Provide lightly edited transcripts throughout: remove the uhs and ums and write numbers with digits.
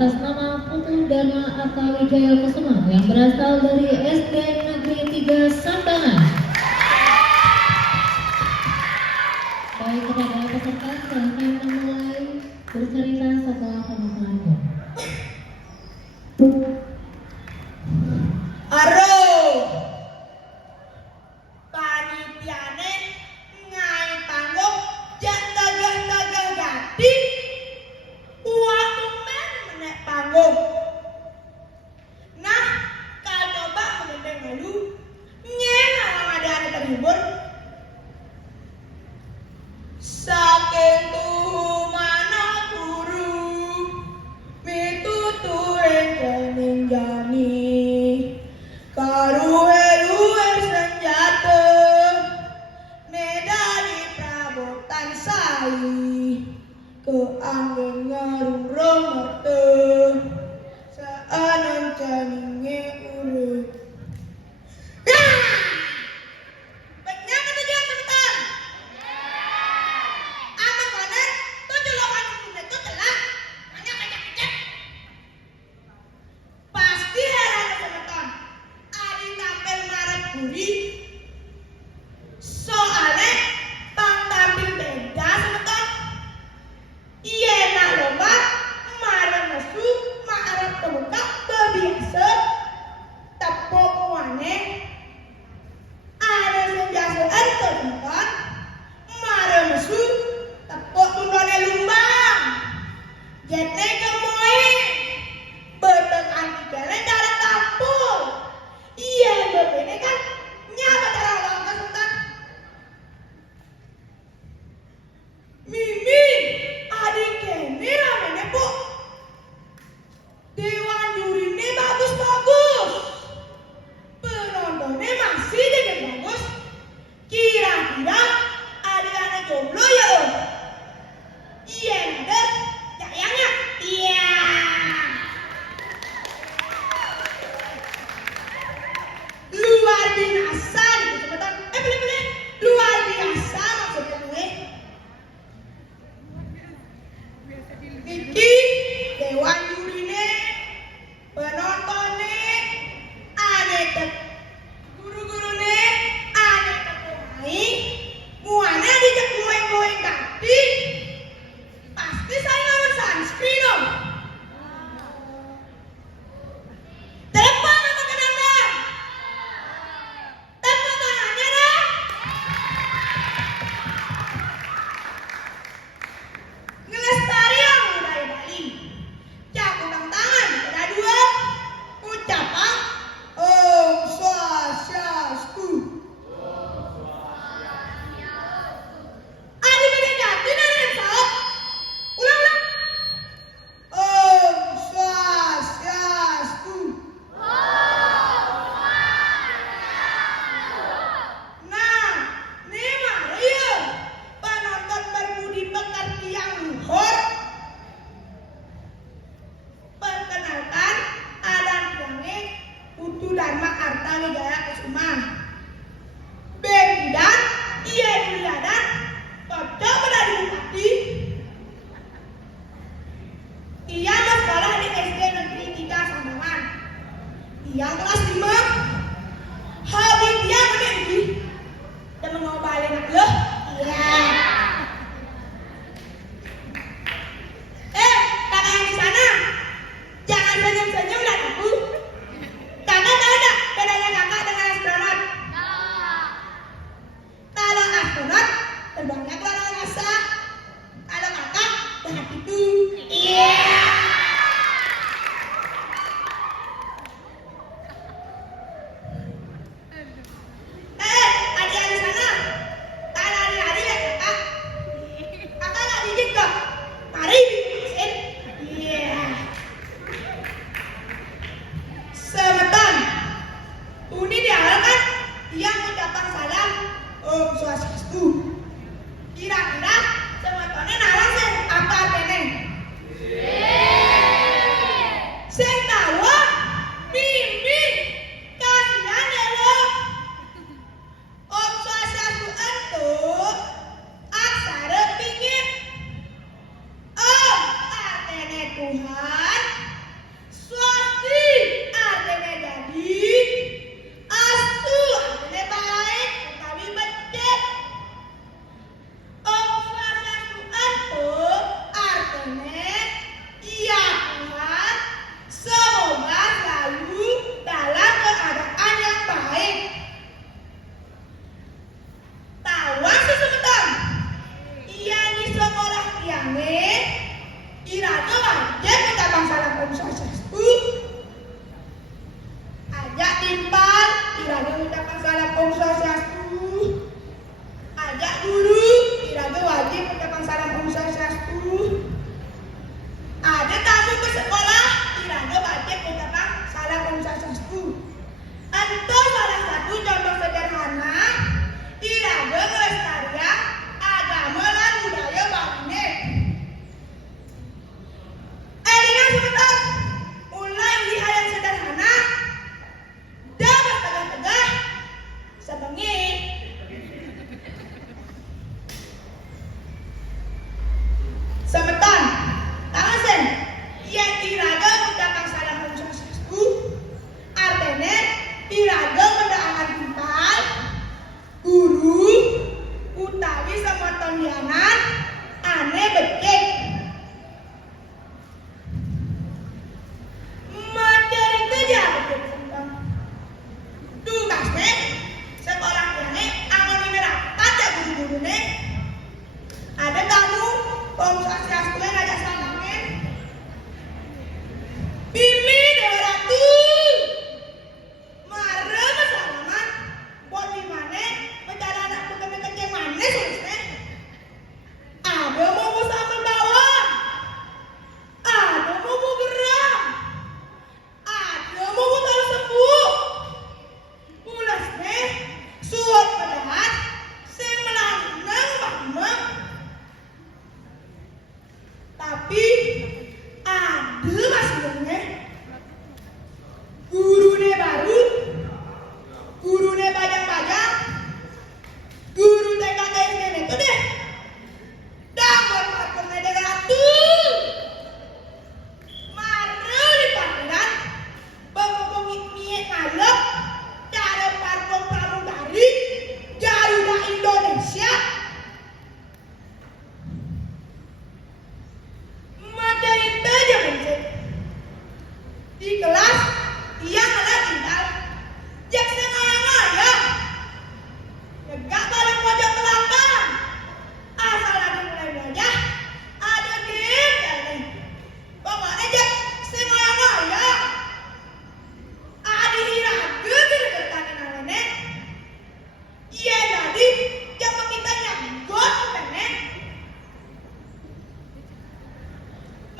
atas nama Putu Dharma Arta Wijaya Kusuma yang berasal dari SD Negeri 3 Sambangan. Baik, kepada peserta silahkan memulai bercerita setelah pembukaan. Aro panitiane ngai panggung jaga-jaga gati uang menek panggung. Nah, kalau coba mengendeng malu nyen ada terhibur saking tuh mana guru mituturen janing jani karuwe-ruwe senjata medali prabotan sai ke angin ngarurung mata saanan janinge urip. Soalnya bang tampil beda semeton. Iya nak lomba marah nesu marah terbuka kebiasa tepuk wane ada senjasaan semeton marah nesu tepuk tundone lumbang jete kemoy beteng anti jalan cara tampul. Iya begini kan nyapa cara lomba semeton. Mimi, adik ini ramenya bu. Dewan jurinya bagus-bagus. Penontonnya masih jadi bagus. Kira-kira adik-adik jomblo ya om? Iya ada, sayangnya. Iya. Luar biasa gitu teman-teman. Boleh. Luar biasa maksudnya gue. Iki dewan jurine penontonnya ane guru-gurune ane ketumai muanya dijak goeng-goeng kaki pasti saya ngawin sunscreen dong. Telepon sama kenapa? Tepuk tangannya dong. Ngelestari yang budaya Bali. Cakupan tangan ada dua. Ucapan Om Swastiastu. Adik-adik jati dan yang salah. Ulang. Om Swastiastu. Nah, ini mari ya penonton berbudi pekerti yang luhur. Perkenalkan, Adan Tiange Putu Dharma Arta Wijaya Kusuma. Bembidan, Iya Duliadan, Pocok Penari Bupati. Ia bersekolah di SD Negeri 3 Sambangan. Ia kelas 5. Habis dia meninggi dan mau balik nak lo. Iya. Kakak yang di sana, jangan senyum-senyum dan aku. Kakak tahu tak bedanya kakak dengan astronot? Kalau astronot terbangnya keluar angkasa. Kalau kakak dengan itu. Iya. Bibi Dewa Ratu. Mare masalaman. Buat di mana? Mencari anak bukan kecil mana sulisnya? Ada mau sambal bawang. Ada mau geram. Ada mau taruh sepuk. Ulasnya suat pedahat. Sing melanang mamang. Tapi ada maksudnya gurune baru, gurune bajang-bajang, guru TK SD itu deh. Damar parfumnya Dewa Ratu. Mare di panggilan, bang-bang mie ngalep, cara parfum pramugari, Garuda Indonesia. Materi itu aja mencet. Di kelas, dia malah tinggal. Jak ngayang-ngayang. Negak bareng pojok belakang. Asal lagi mulai belajar, ada game. Pokoknya jak ngayang-ngayang. Adi hiraga gergetan nalene. Iya jadi, jak kita nyanggot penek.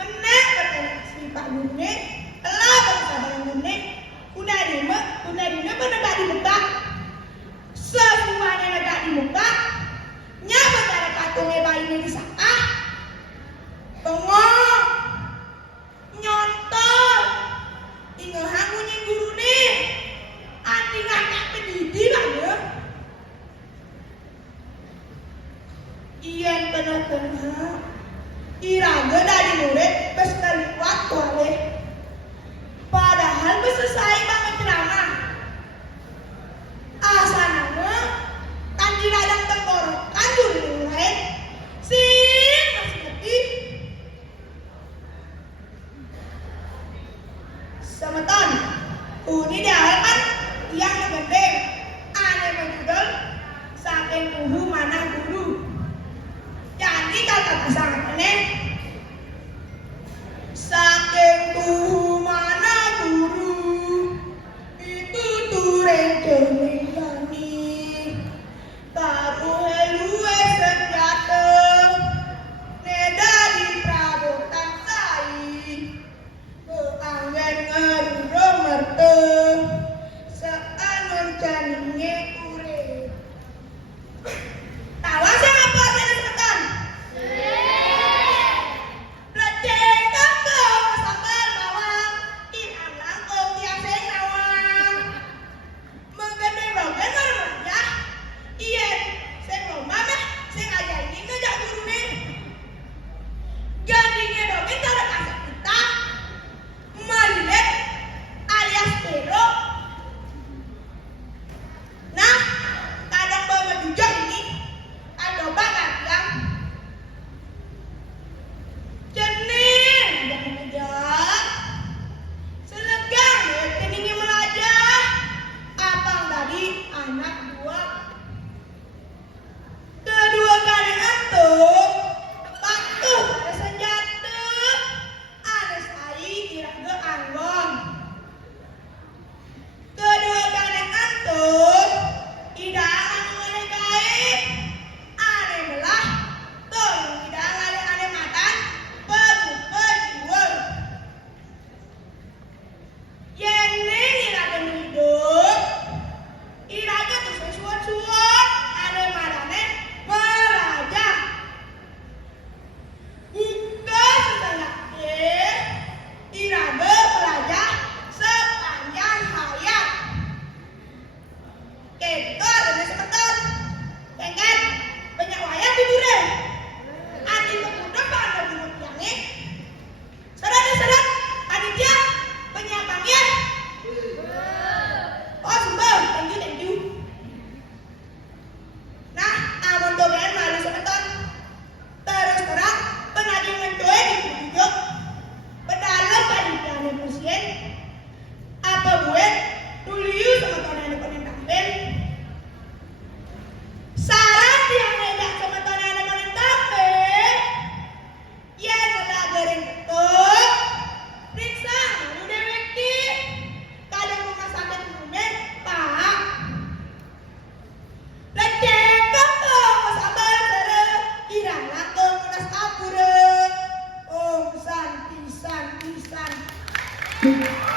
Menek katanya si Pak Gune, elah bangsa barang Gune, kuna dima menegak di muka, semuanya negak di muka, nyapa cara katungnya bayinya disaka, bengong, nyontol, ingehan ngunying Gune, anting anak pedidi banget, iyan kena-kena. Iraga dari murid pesta liwat boleh. Padahal selesai banget ceramah. Asanana kan diradang tenggorokan juri mulai. Sing masih ngerti. Semeton, uni diahalkan yang ngegendeng. Aneh menjudul saking uhu mana guru. Jadi kata pasangan ini saking tuhu mana guru itu turen jemilani taruh helue senjata neda di perabotan sai keanggen ngerudo merte seanon janinge ure tawa siapa tadi setan Thank you.